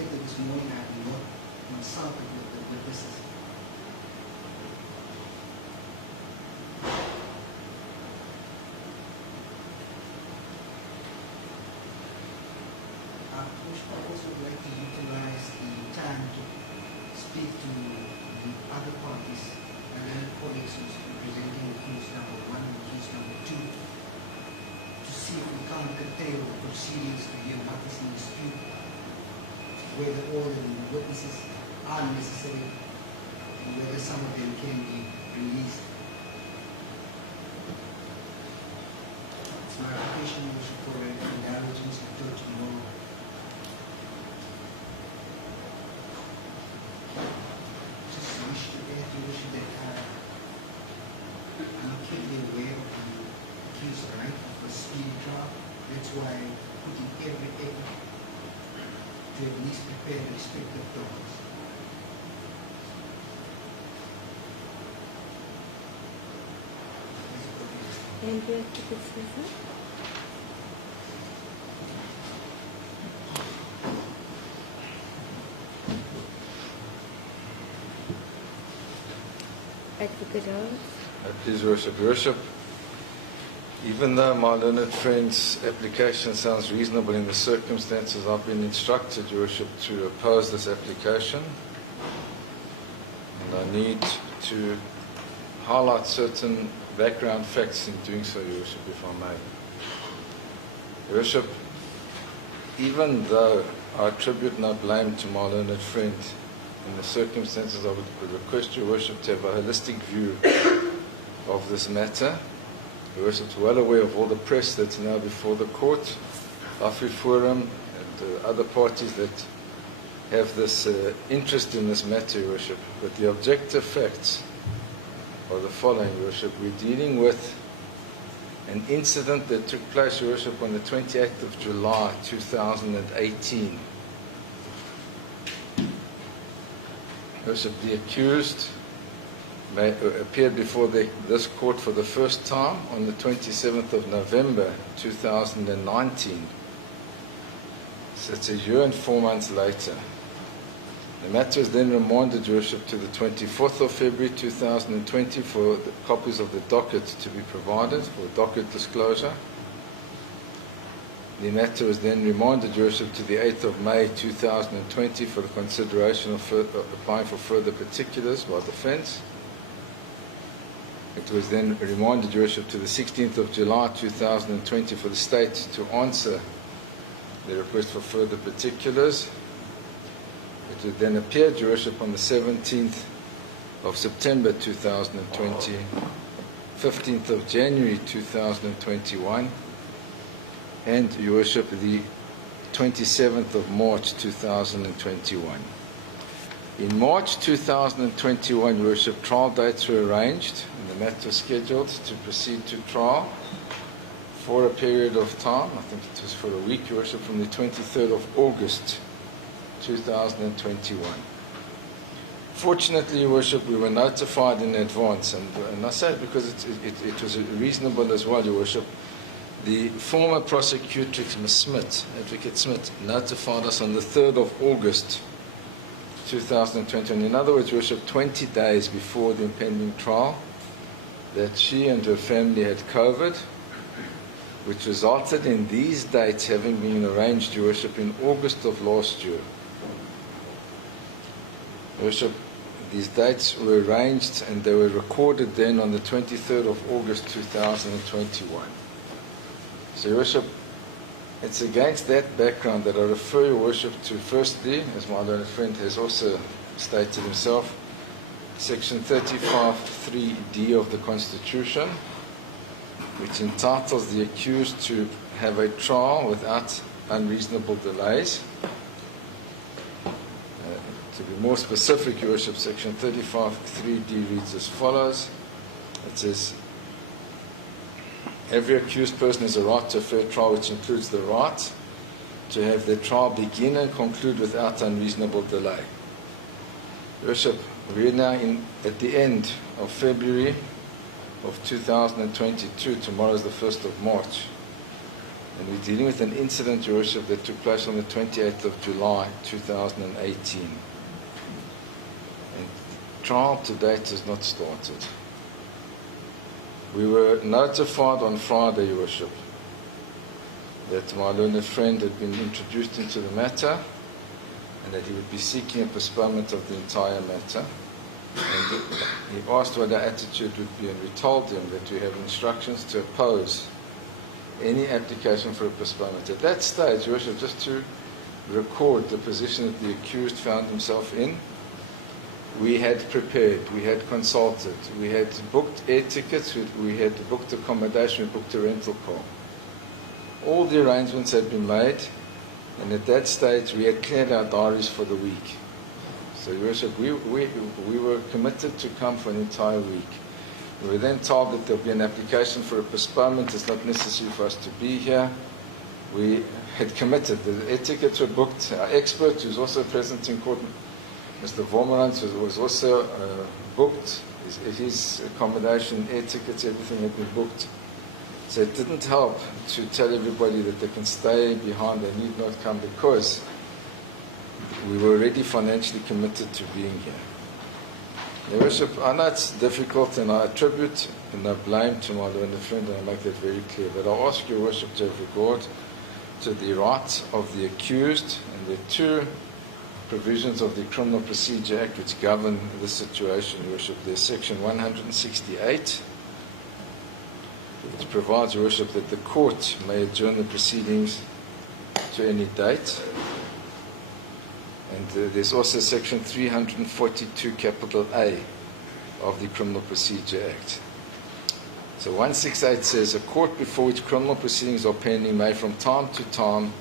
expected this morning. I have not consulted with the witnesses. I also would like to utilize the time to speak to the other parties and then colleagues who's representing accused number 1 and accused number 2 to see if we can't curtail the proceedings to hear what is in dispute, whether all the witnesses are necessary, and whether some of them can be released. It's my application for an indulgence until tomorrow. I'm acutely aware of the accused right of a speedy trial. That's why I put in every effort to at least prepare the respective documents. And you have to discuss it? Advocate House. Please, Worship. Worship, even though my learned friend's application sounds reasonable in the circumstances, I've been instructed, Your Worship, to oppose this application. And I need to highlight certain background facts in doing so, Your Worship, if I may. Your Worship, even though I attribute no blame to my learned friend, in the circumstances, I would request Your Worship to have a holistic view of this matter. Your Worship is well aware of all the press that's now before the court, Afi Forum, and other parties that have this interest in this matter, Your Worship. But the objective facts are the following, Your Worship. We're dealing with an incident that took place, Your Worship, on the 28th of July 2018. Worship, the accused appeared before this court for the first time on the 27th of November 2019. So it's a year and 4 months later. The matter is then remanded, Your Worship, to the 24th of February 2020 for the copies of the docket to be provided for docket disclosure. The matter was then remanded, Your Worship, to the 8th of May 2020 for the consideration of applying for further particulars by defence. It was then remanded, Your Worship, to the 16th of July 2020 for the State to answer the request for further particulars. It would then appear, Your Worship, on the 17th of September 2020, 15th of January 2021, and, Your Worship, the 27th of March 2021. In March 2021, Your Worship, trial dates were arranged and the matter was scheduled to proceed to trial for a period of time. I think it was for a week, Your Worship, from the 23rd of August 2021. Fortunately, Your Worship, we were notified in advance, and I say it because it was reasonable as well, Your Worship. The former prosecutrix, Ms. Smith, Advocate Smith, notified us on the 3rd of August 2020, in other words, Your Worship, 20 days before the impending trial, that she and her family had COVID, which resulted in these dates having been arranged, Your Worship, in August of last year. Your Worship, these dates were arranged and they were recorded then on the 23rd of August 2021. So, Your Worship, it's against that background that I refer, Your Worship, to firstly, as my learned friend has also stated himself, Section 35(3)(d) of the Constitution, which entitles the accused to have a trial without unreasonable delays. To be more specific, Your Worship, Section 35(3)(d) reads as follows. It says, every accused person has a right to a fair trial, which includes the right to have their trial begin and conclude without unreasonable delay. Your Worship, we are now at the end of February of 2022. Tomorrow is the 1st of March. And we're dealing with an incident, Your Worship, that took place on the 28th of July 2018. And trial to date has not started. We were notified on Friday, Your Worship, that my learned friend had been introduced into the matter and that he would be seeking a postponement of the entire matter. And he asked what our attitude would be, and we told him that we have instructions to oppose any application for a postponement. At that stage, Your Worship, just to record the position that the accused found himself in, we had prepared, we had consulted, we had booked air tickets, we had booked accommodation, we booked a rental car. All the arrangements had been made, and at that stage we had cleared our diaries for the week. So, Your Worship, we were committed to come for an entire week. We were then told that there would be an application for a postponement. It's not necessary for us to be here. We had committed. The air tickets were booked. Our expert, who's also present in court, Mr. Vormerans, was also booked. His accommodation, air tickets, everything had been booked. So it didn't help to tell everybody that they can stay behind, they need not come, because we were already financially committed to being here. Your Worship, I know it's difficult, and I attribute no blame to my learned friend, and I make that very clear. But I ask Your Worship to have regard to the rights of the accused, and there are two provisions of the Criminal Procedure Act which govern this situation, Your Worship. There's Section 168, which provides, Your Worship, that the court may adjourn the proceedings to any date. And there's also Section 342, capital A, of the Criminal Procedure Act. So 168 says, a court before which criminal proceedings are pending may from time to time,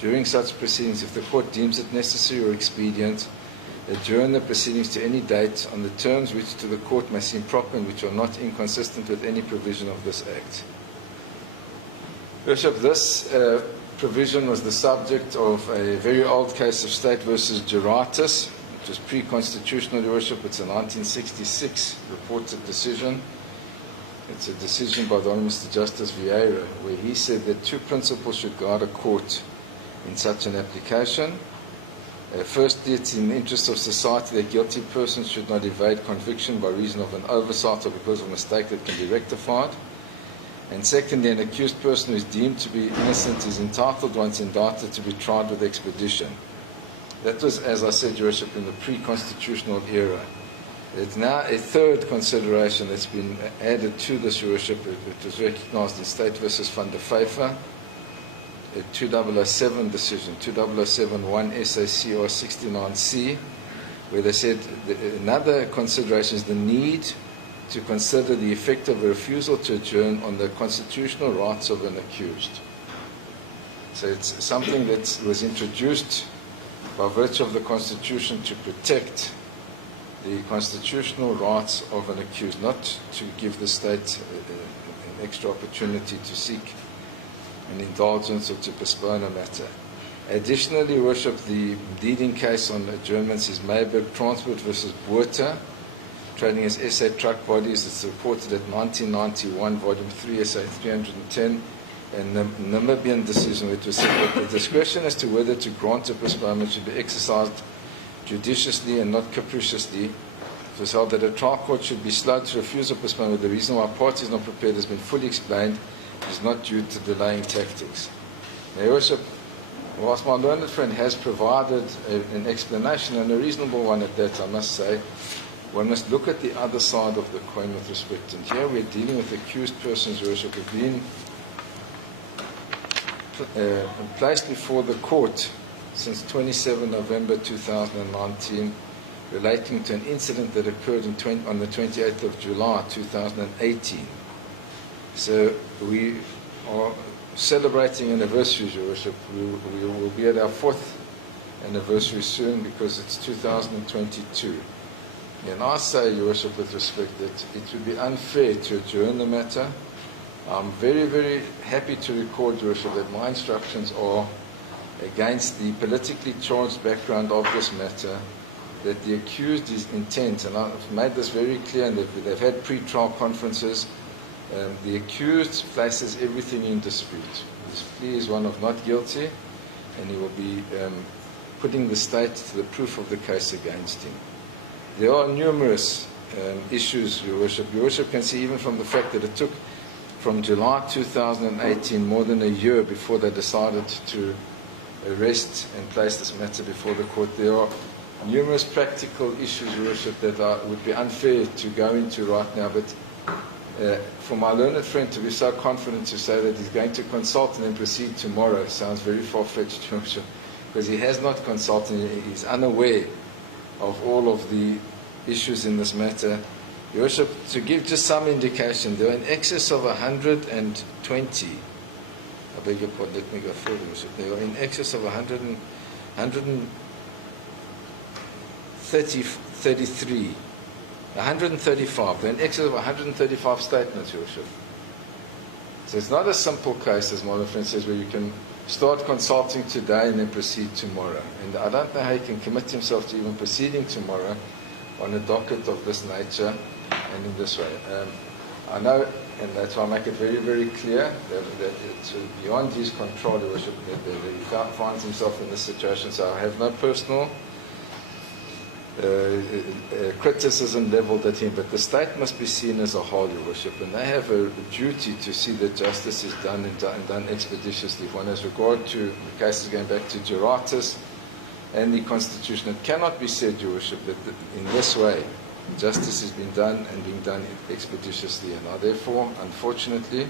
during such proceedings, if the court deems it necessary or expedient, adjourn the proceedings to any date on the terms which to the court may seem proper and which are not inconsistent with any provision of this Act. Bishop, this provision was the subject of a very old case of State versus Julius, which was pre-constitutional, Your Worship. It's a 1966 reported decision. It's a decision by the Honourable Mr. Justice Vieira, where he said that two principles should guide a court in such an application. Firstly, it's in the interest of society that guilty persons should not evade conviction by reason of an oversight or because of a mistake that can be rectified. And secondly, an accused person who is deemed to be innocent is entitled, once indicted, to be tried with expedition. That was, as I said, Your Worship, in the pre-constitutional era. It's now a third consideration that's been added to this, Your Worship. It was recognised in State versus Van der Pfeiffer, a 2007 decision, 2007-1 SACR 69C, where they said another consideration is the need to consider the effect of a refusal to adjourn on the constitutional rights of an accused. So it's something that was introduced by virtue of the Constitution to protect the constitutional rights of an accused, not to give the state an extra opportunity to seek an indulgence or to postpone a matter. Additionally, Your Worship, the leading case on adjournments is Mayberg Transport versus Botha, trading as SA Truck Bodies. It's reported at 1991, Volume 3, SA 310, and the Namibian decision, which was said that the discretion as to whether to grant a postponement should be exercised judiciously and not capriciously. It was held that a trial court should be slow to refuse a postponement. The reason why a party is not prepared has been fully explained. It is not due to delaying tactics. Now, Your Worship, whilst my learned friend has provided an explanation, and a reasonable one at that, I must say, one must look at the other side of the coin with respect. And here we're dealing with accused persons, Your Worship, who have been placed before the court since 27 November 2019, relating to an incident that occurred on the 28th of July 2018. So we are celebrating anniversaries, Your Worship. We will be at our 4th anniversary soon, because it's 2022. And I say, Your Worship, with respect, that it would be unfair to adjourn the matter. I'm very, very happy to record, Your Worship, that my instructions are against the politically charged background of this matter, that the accused is intent, and I've made this very clear, and that they've had pre-trial conferences. The accused places everything in dispute. His plea is one of not guilty, and he will be putting the state to the proof of the case against him. There are numerous issues, Your Worship. Your Worship can see even from the fact that it took from July 2018 more than a year before they decided to arrest and place this matter before the court. There are numerous practical issues, Your Worship, that would be unfair to go into right now, but for my learned friend to be so confident to say that he's going to consult and then proceed tomorrow sounds very far-fetched, Your Worship, because he has not consulted. He's unaware of all of the issues in this matter. Your Worship, to give just some indication, there are in excess of 120, I beg your pardon, let me go further, Your Worship. There are in excess of 133, 135, there are in excess of 135 statements, Your Worship. So it's not a simple case, as my other friend says, where you can start consulting today and then proceed tomorrow. And I don't know how he can commit himself to even proceeding tomorrow on a docket of this nature and in this way. I know, and that's why I make it very, very clear that it's beyond his control, Your Worship, that he finds himself in this situation. So I have no personal criticism leveled at him, but the state must be seen as a whole, Your Worship, and they have a duty to see that justice is done and done expeditiously. One has regard to the cases going back to Juratis and the Constitution. It cannot be said, Your Worship, that in this way justice has been done and being done expeditiously, and I therefore, unfortunately,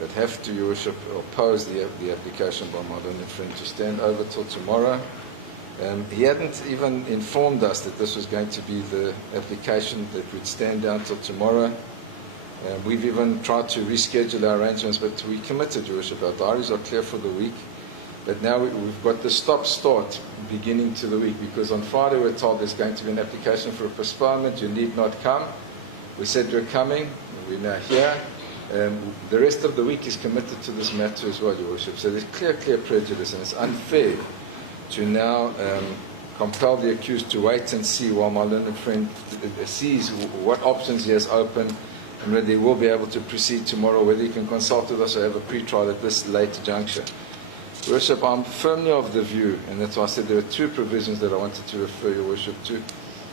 but have to, Your Worship, oppose the application by my learned friend to stand over till tomorrow. He hadn't even informed us that this was going to be the application that would stand down till tomorrow. We've even tried to reschedule our arrangements, but we committed, Your Worship. Our diaries are clear for the week. But now we've got the stop-start beginning to the week, because on Friday we're told there's going to be an application for a postponement. You need not come. We said we're coming. We're now here. The rest of the week is committed to this matter as well, Your Worship. So there's clear prejudice, and it's unfair to now compel the accused to wait and see while my learned friend sees what options he has open and whether he will be able to proceed tomorrow, whether he can consult with us or have a pre-trial at this late juncture. Your Worship, I'm firmly of the view, and that's why I said there are two provisions that I wanted to refer Your Worship to.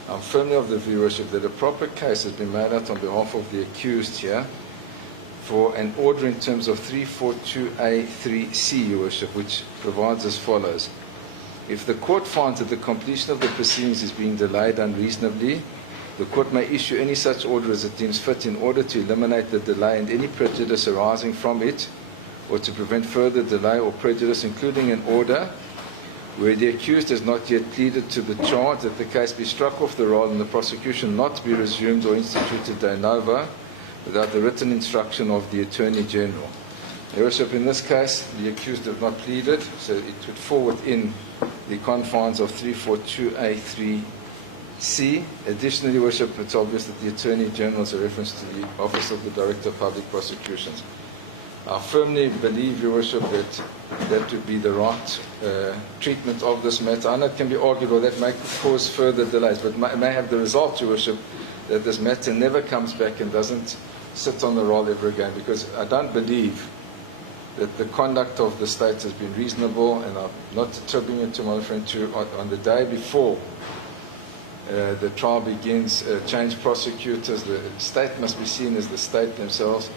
I'm firmly of the view, Your Worship, that a proper case has been made out on behalf of the accused here for an order in terms of 342A3C, Your Worship, which provides as follows. If the court finds that the completion of the proceedings is being delayed unreasonably, the court may issue any such order as it deems fit in order to eliminate the delay and any prejudice arising from it, or to prevent further delay or prejudice, including an order where the accused has not yet pleaded to the charge that the case be struck off the roll and the prosecution not to be resumed or instituted de novo without the written instruction of the Attorney General. Your Worship, in this case, the accused have not pleaded, so it would fall within the confines of 342A3C. Additionally, Your Worship, it's obvious that the Attorney General is a reference to the Office of the Director of Public Prosecutions. I firmly believe, Your Worship, that that would be the right treatment of this matter. I know it can be argued, or that may cause further delays, but may have the result, Your Worship, that this matter never comes back and doesn't sit on the roll ever again, because I don't believe that the conduct of the state has been reasonable, and I'm not attributing it to my friend on the day before the trial begins, change prosecutors. The state must be seen as the state themselves.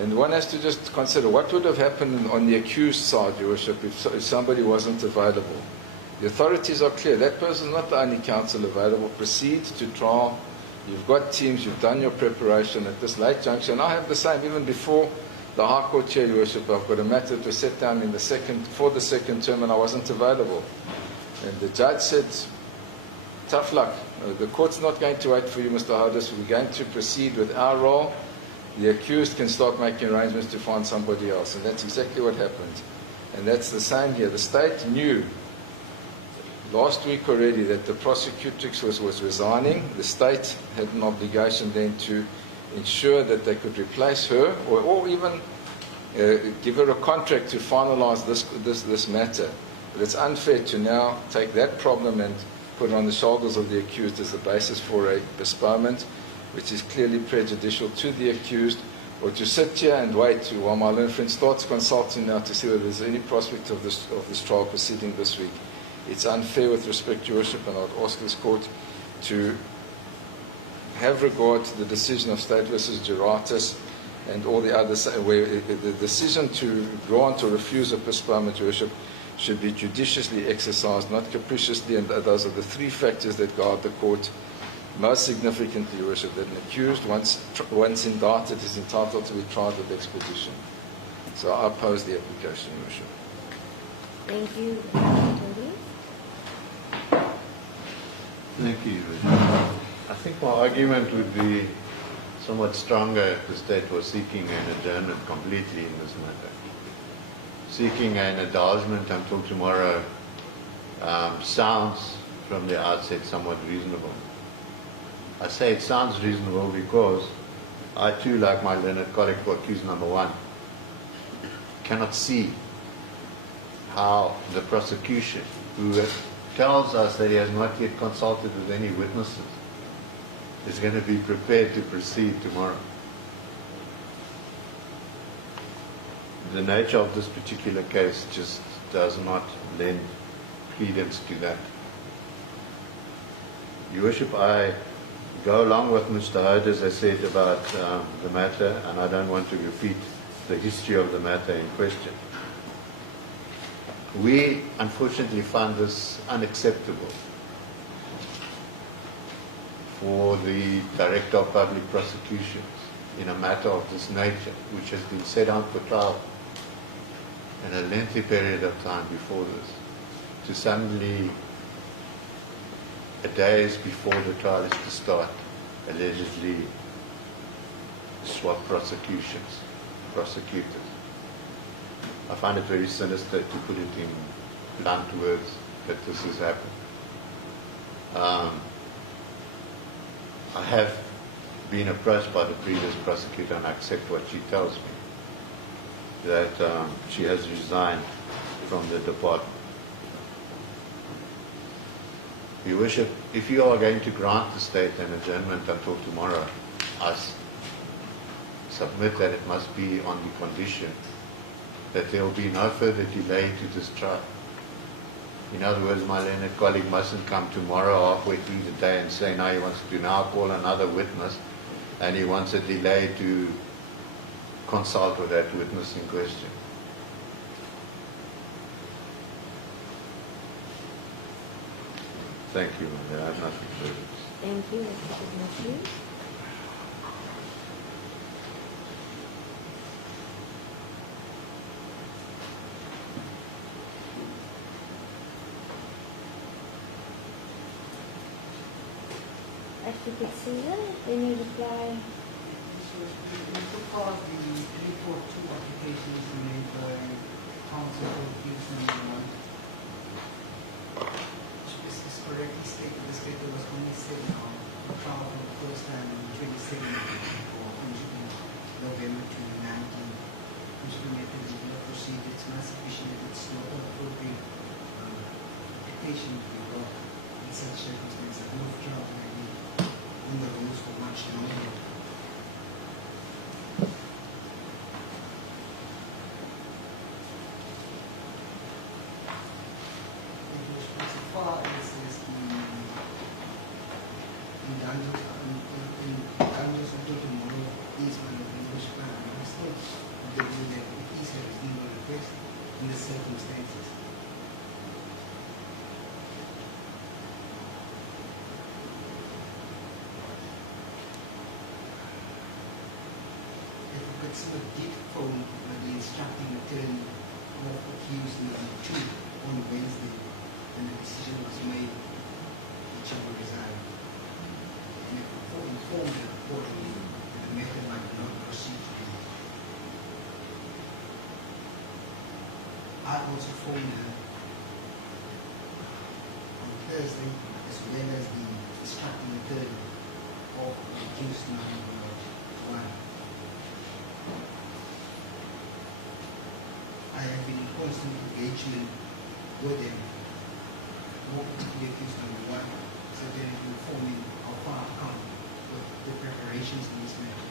And one has to just consider what would have happened on the accused side, Your Worship, if somebody wasn't available. The authorities are clear. That person is not the only counsel available. Proceed to trial. You've got teams. You've done your preparation at this late juncture. And I have the same. Even before the High Court Chair, Your Worship, I've got a matter to set down for the second term, and I wasn't available. And the judge said, tough luck. The court's not going to wait for you, Mr. Hodis. We're going to proceed with our role. The accused can start making arrangements to find somebody else. And that's exactly what happened. And that's the same here. The state knew last week already that the prosecutrix was resigning. The state had an obligation then to ensure that they could replace her, or even give her a contract to finalize this matter. But it's unfair to now take that problem and put it on the shoulders of the accused as the basis for a postponement, which is clearly prejudicial to the accused, or to sit here and wait while my learned friend starts consulting now to see whether there's any prospect of this trial proceeding this week. It's unfair with respect to Your Worship, and I would ask this court to have regard to the decision of State versus Geratis and all the others, where the decision to grant or refuse a postponement, Your Worship, should be judiciously exercised, not capriciously, and those are the three factors that guard the court. Most significantly, Your Worship, that an accused, once indicted, is entitled to be tried with expedition. So I oppose the application, Your Worship. Thank you, Julius. Thank you, Your Worship. I think my argument would be somewhat stronger if the state was seeking an adjournment completely in this matter. Seeking an indulgence until tomorrow sounds, from the outset, somewhat reasonable. I say it sounds reasonable because I too, like my learned colleague for accused number 1, cannot see how the prosecution, who tells us that he has not yet consulted with any witnesses, is going to be prepared to proceed tomorrow. The nature of this particular case just does not lend credence to that. Your Worship, I go along with Mr. Hode, as I said, about the matter, and I don't want to repeat the history of the matter in question. We, unfortunately, find this unacceptable for the Director of Public Prosecutions in a matter of this nature, which has been set out for trial in a lengthy period of time before this, to suddenly, a days before the trial is to start, allegedly swap prosecutors. I find it very sinister, to put it in blunt words, that this has happened. I have been approached by the previous prosecutor, and I accept what she tells me, that she has resigned from the department. Your Worship, if you are going to grant the state an adjournment until tomorrow, I submit that it must be on the condition that there will be no further delay to this trial. In other words, my learned colleague mustn't come tomorrow halfway through the day and say, now he wants to now call another witness and he wants a delay to consult with that witness in question. Thank you, I have nothing further. Thank you, Mr. Julius. Advocate Caesar, any reply? So far, the 342 applications made by counsel for accused number 1. It's correctly stated the state was only sitting on trial for the first time on the 22nd of November 2019, which permitted the proceed. It's not sufficient if it's not appropriate application to be brought in such circumstances. No trial may be in the rules for much longer. So far as the indulgence until tomorrow is one of the English plan. I still believe that it is a reasonable request in the circumstances. Consider did phone the instructing attorney of accused number 2 on Wednesday when the decision was made that she will resign. And it informed her accordingly that the matter might not proceed to be. I also phoned her on Thursday as well as the instructing attorney of accused number 1. I have been in constant engagement with them, more particularly accused number 1, so they're informing how far I've come with the preparations in this matter.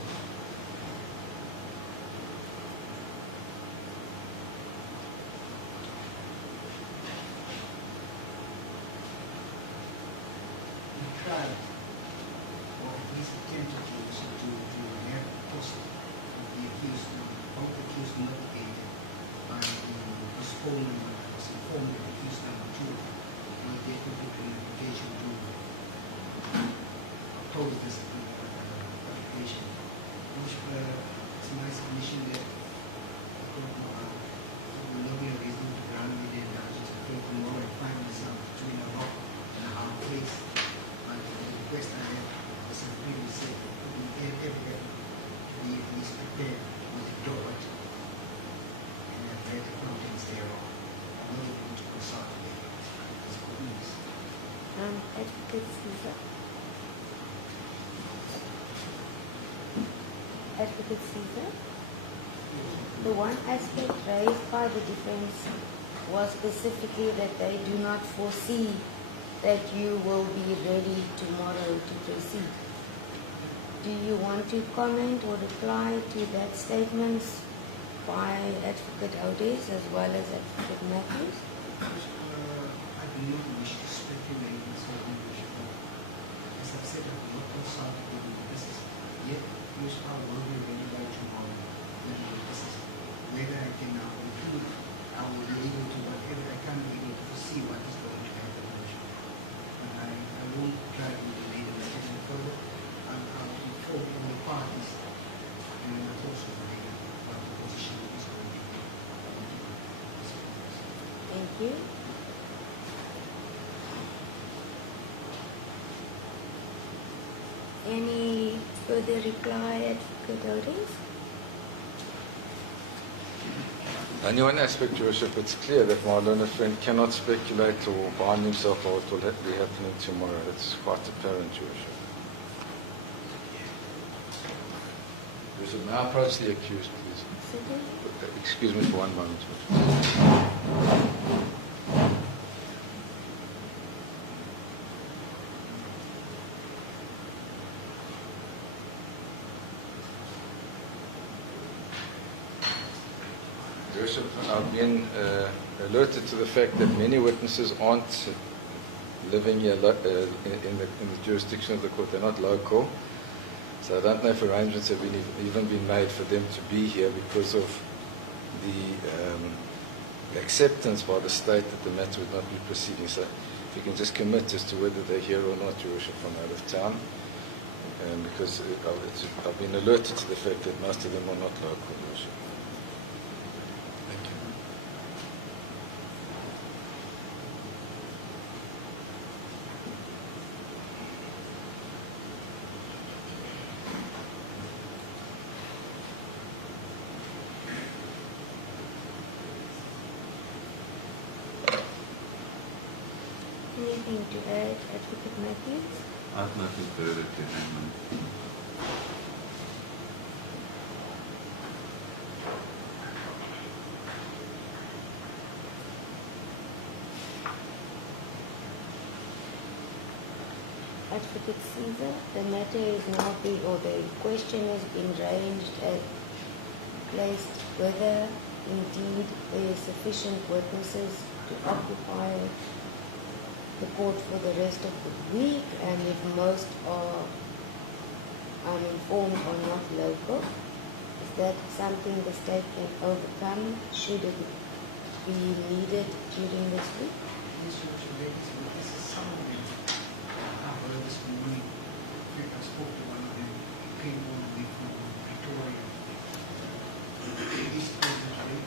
inform the accused number 2 will get to put an application to oppose this application. Which it's my submission that the court will not be a reason to grant me the indulgence to pay tomorrow and find myself between a rock and a hard place. But the request I have, as I previously said, to be every effort to be at least prepared with the document and have read the contents thereof. I'm not able to consult with it. It's good news. Advocate Caesar. Advocate Caesar. The one aspect raised by the defense was specifically that they do not foresee that you will be ready tomorrow to proceed. Do you want to comment or reply to that statement by Advocate Odes as well as Advocate Matthews? I do not wish to speculate in certain issues. As I've said, I have not consulted with the witnesses. Yet, Mr. Powell will be ready by tomorrow with the witnesses. Whether I can now conclude, I will be able to whatever I can be able to foresee what is going to happen. But I won't try to delay the matter any further. I'll inform all the parties and also what the position is going to be. Thank you. Any further reply, Advocate Odes? Only one aspect, Your Worship, it's clear that my learned friend cannot speculate or bind himself on what will be happening tomorrow. It's quite apparent, Your Worship. Your Worship, now approach the accused, please. Excuse me for one moment, Your Worship. Your Worship, I've been alerted to the fact that many witnesses aren't living here in the jurisdiction of the court. They're not local. So I don't know if arrangements have even been made for them to be here because of the acceptance by the state that the matter would not be proceeding. So if you can just commit as to whether they're here or not, Your Worship, from out of town. Because I've been alerted to the fact that most of them are not local, Your Worship. Thank you. Anything to add, Advocate Matthews? I have nothing further to add. Advocate Caesar, the matter is now being, or the question has been placed whether indeed there are sufficient witnesses to occupy the court for the rest of the week, and if most are, I'm informed, are not local. Is that something the state can overcome should it be needed during this week? Yes, Your Worship, this is some of them. I've heard this morning. In fact, I spoke to one of them. He came all the way from Pretoria. East Coast was right.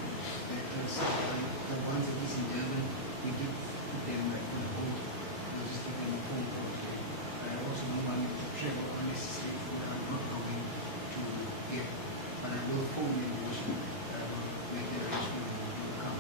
The ones that he's in Durban, we did put them on hold. We'll just give them a phone call. I also don't want to travel unnecessarily for what I'm not going to get. But I will phone them, Your Worship, make the arrangement to come.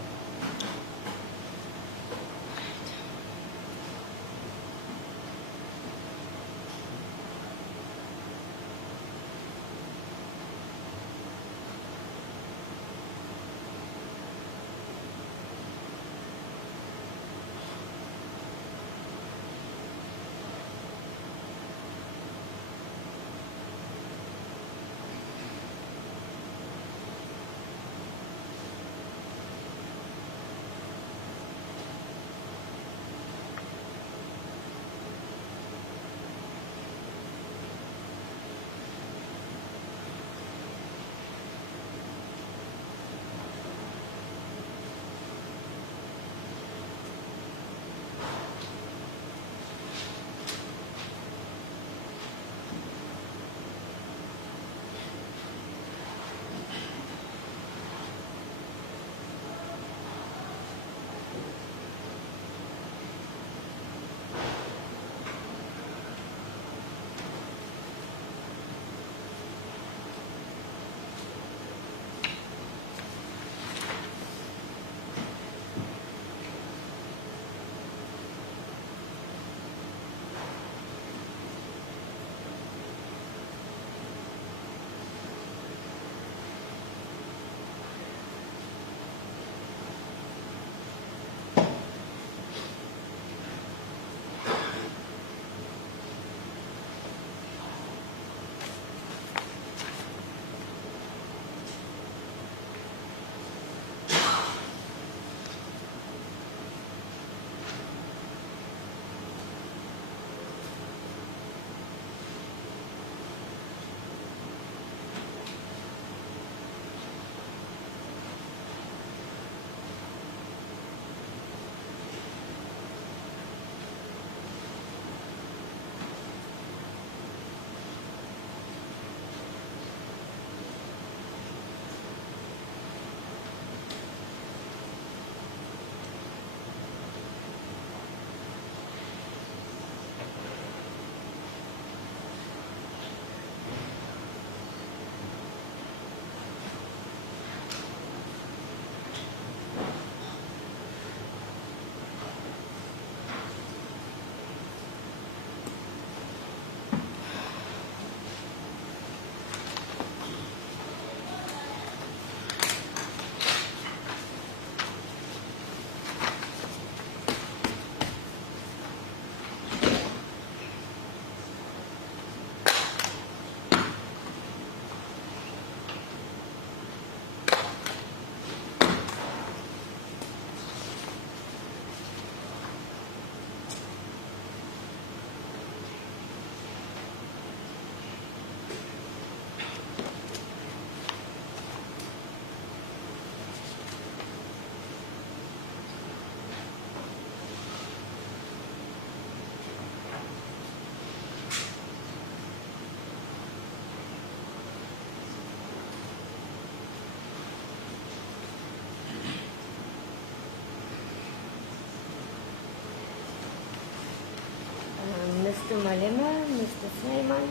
Mr. Malema, Mr. Snyman,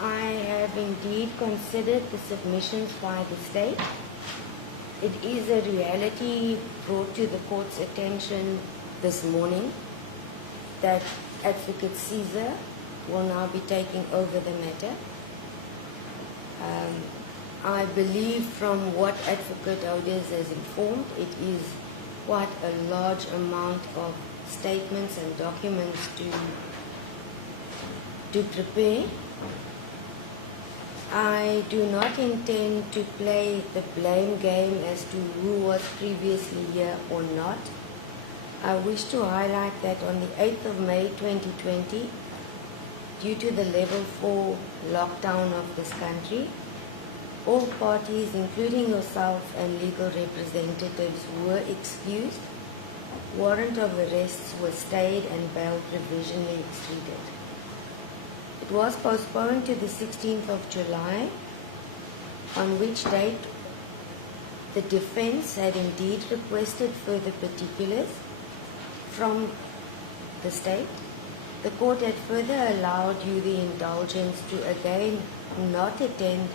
I have indeed considered the submissions by the state. It is a reality brought to the court's attention this morning that Advocate Caesar will now be taking over the matter. I believe from what Advocate Julius has informed, it is quite a large amount of statements and documents to prepare. I do not intend to play the blame game as to who was previously here or not. I wish to highlight that on the 8th of May 2020, due to the level 4 lockdown of this country, all parties, including yourself and legal representatives, were excused. Warrant of arrests was stayed and bail provisionally extruded. It was postponed to the 16th of July, on which date the defense had indeed requested further particulars from the state. The court had further allowed you the indulgence to again not attend,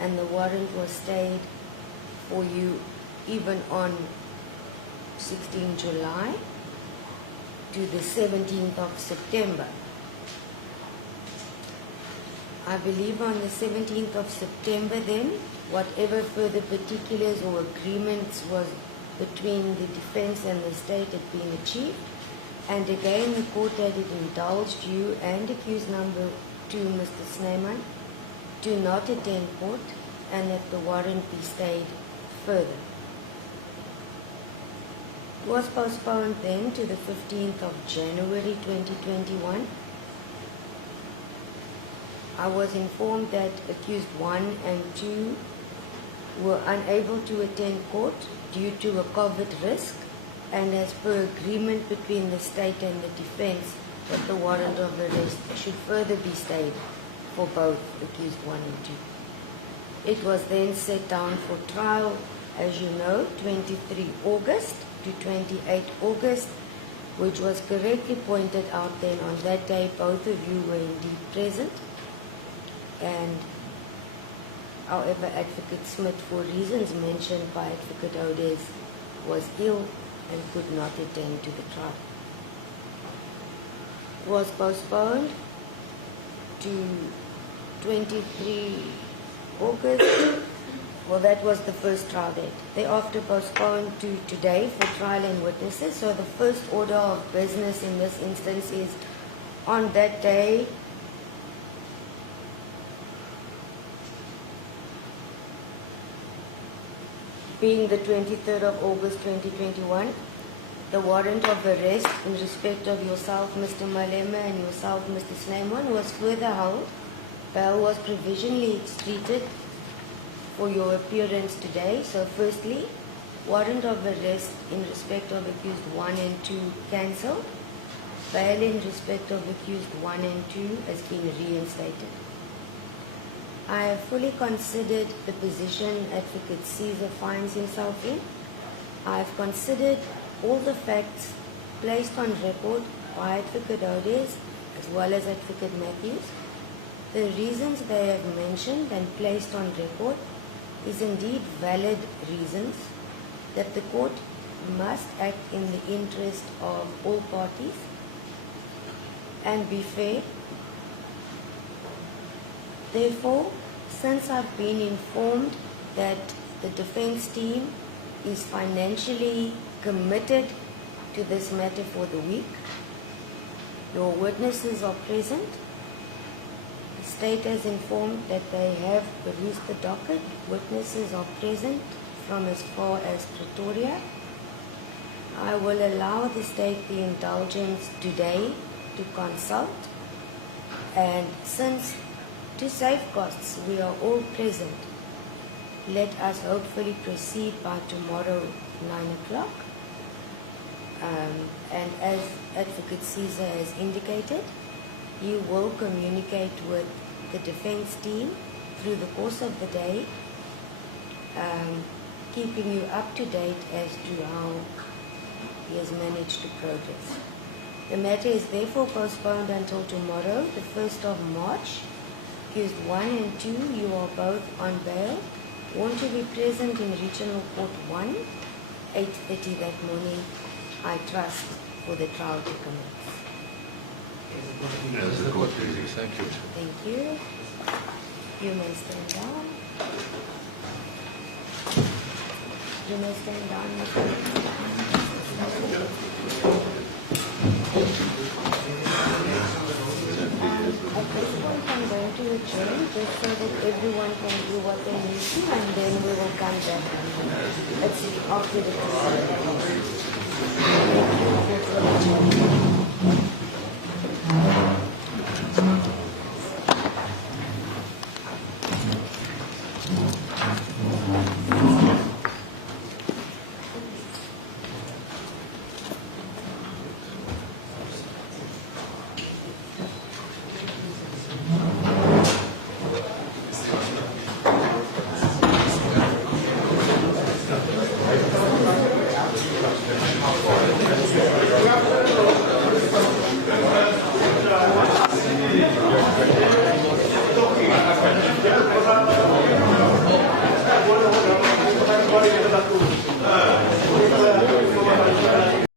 and the warrant was stayed for you even on 16 July to the 17th of September. I believe on the 17th of September then, whatever further particulars or agreements was between the defense and the state had been achieved, and again the court had indulged you and accused number 2, Mr. Snyman, to not attend court, and that the warrant be stayed further. It was postponed then to the 15th of January 2021. I was informed that accused 1 and 2 were unable to attend court due to a COVID risk, and as per agreement between the state and the defense, that the warrant of arrest should further be stayed for both accused 1 and 2. It was then set down for trial, as you know, 23 August to 28 August, which was correctly pointed out then on that day. Both of you were indeed present. And however, Advocate Smith, for reasons mentioned by Advocate Julius, was ill and could not attend to the trial. It was postponed to 23 August. Well, that was the first trial date. Thereafter postponed to today for trial and witnesses. So the first order of business in this instance is on that day, being the 23rd of August 2021, the warrant of arrest in respect of yourself, Mr. Malema, and yourself, Mr. Snyman, was further held. Bail was provisionally extruded for your appearance today. So firstly, warrant of arrest in respect of accused 1 and 2 cancelled. Bail in respect of accused 1 and 2 has been reinstated. I have fully considered the position Advocate Caesar finds himself in. I have considered all the facts placed on record by Advocate Julius as well as Advocate Matthews. The reasons they have mentioned and placed on record is indeed valid reasons that the court must act in the interest of all parties and be fair. Therefore, since I've been informed that the defense team is financially committed to this matter for the week, your witnesses are present. The state has informed that they have perused the docket. Witnesses are present from as far as Pretoria. I will allow the state the indulgence today to consult, and since to save costs we are all present, let us hopefully proceed by tomorrow 9 o'clock. And as Advocate Caesar has indicated, he will communicate with the defense team through the course of the day, keeping you up to date as to how he has managed to progress. The matter is therefore postponed until tomorrow, the 1st of March. Accused 1 and 2, you are both on bail. Want to be present in Regional Court 1, 8:30 that morning, I trust, for the trial to commence. As the court pleases. Thank you. Thank you. You may stand down. You may stand down, Mr. At this point, I'm going to adjourn just so that everyone can do what they need to, and then we will come back. Let's see after the proceedings. Thank you for adjourning.